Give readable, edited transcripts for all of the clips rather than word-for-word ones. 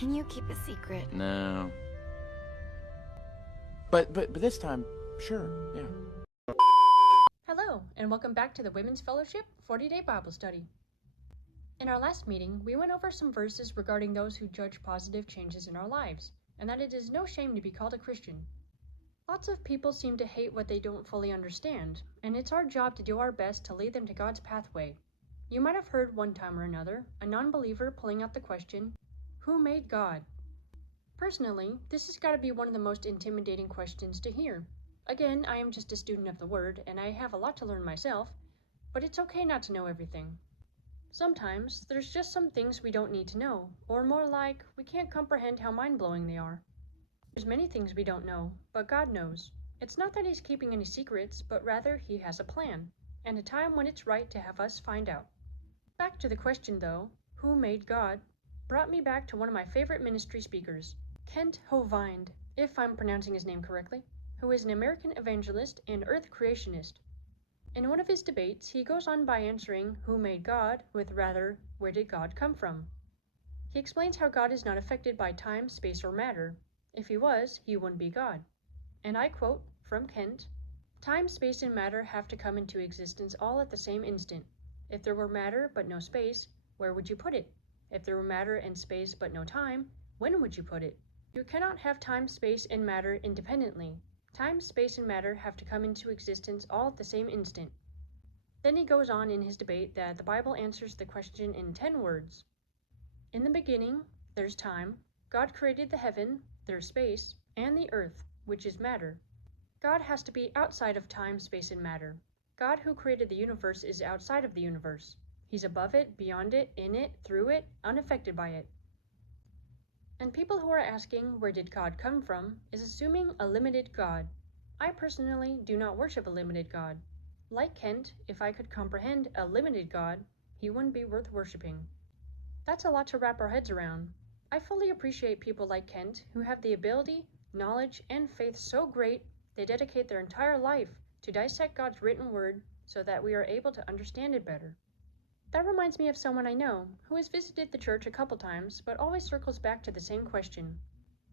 Can you keep a secret? No. But this time, sure, yeah. Hello, and welcome back to the Women's Fellowship 40-Day Bible Study. In our last meeting, we went over some verses regarding those who judge positive changes in our lives, and that it is no shame to be called a Christian. Lots of people seem to hate what they don't fully understand, and it's our job to do our best to lead them to God's pathway. You might have heard one time or another a non-believer pulling out the question, who made God? Personally, this has got to be one of the most intimidating questions to hear. Again, I am just a student of the Word, and I have a lot to learn myself, but it's okay not to know everything. Sometimes, there's just some things we don't need to know, or more like, we can't comprehend how mind-blowing they are. There's many things we don't know, but God knows. It's not that He's keeping any secrets, but rather He has a plan, and a time when it's right to have us find out. Back to the question though, who made God, brought me back to one of my favorite ministry speakers, Kent Hovind, if I'm pronouncing his name correctly, who is an American evangelist and earth creationist. In one of his debates, he goes on by answering who made God with rather, where did God come from? He explains how God is not affected by time, space, or matter. If he was, he wouldn't be God. And I quote from Kent, time, space, and matter have to come into existence all at the same instant. If there were matter but no space, where would you put it? If there were matter and space but no time, when would you put it? You cannot have time, space, and matter independently. Time, space, and matter have to come into existence all at the same instant. Then he goes on in his debate that the Bible answers the question in 10 words. In the beginning, there's time. God created the heaven, there's space, and the earth, which is matter. God has to be outside of time, space, and matter. God who created the universe is outside of the universe. He's above it, beyond it, in it, through it, unaffected by it. And people who are asking where did God come from is assuming a limited God. I personally do not worship a limited God. Like Kent, if I could comprehend a limited God, he wouldn't be worth worshiping. That's a lot to wrap our heads around. I fully appreciate people like Kent who have the ability, knowledge, and faith so great they dedicate their entire life to dissect God's written word so that we are able to understand it better. That reminds me of someone I know who has visited the church a couple times but always circles back to the same question.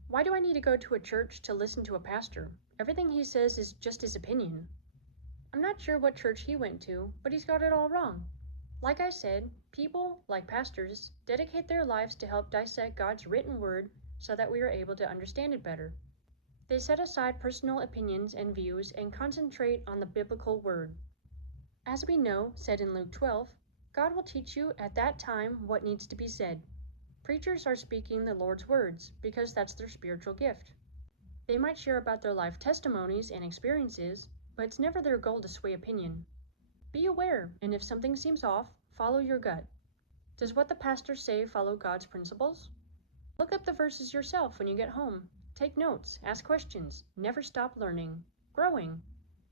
Why do I need to go to a church to listen to a pastor? Everything he says is just his opinion. I'm not sure what church he went to, but he's got it all wrong. Like I said, people, like pastors, dedicate their lives to help dissect God's written word so that we are able to understand it better. They set aside personal opinions and views and concentrate on the biblical word. As we know, said in Luke 12, God will teach you at that time what needs to be said. Preachers are speaking the Lord's words because that's their spiritual gift. They might share about their life testimonies and experiences, but it's never their goal to sway opinion. Be aware, and if something seems off, follow your gut. Does what the pastors say follow God's principles? Look up the verses yourself when you get home. Take notes, ask questions, never stop learning, growing.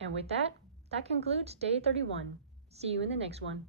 And with that, that concludes day 31. See you in the next one.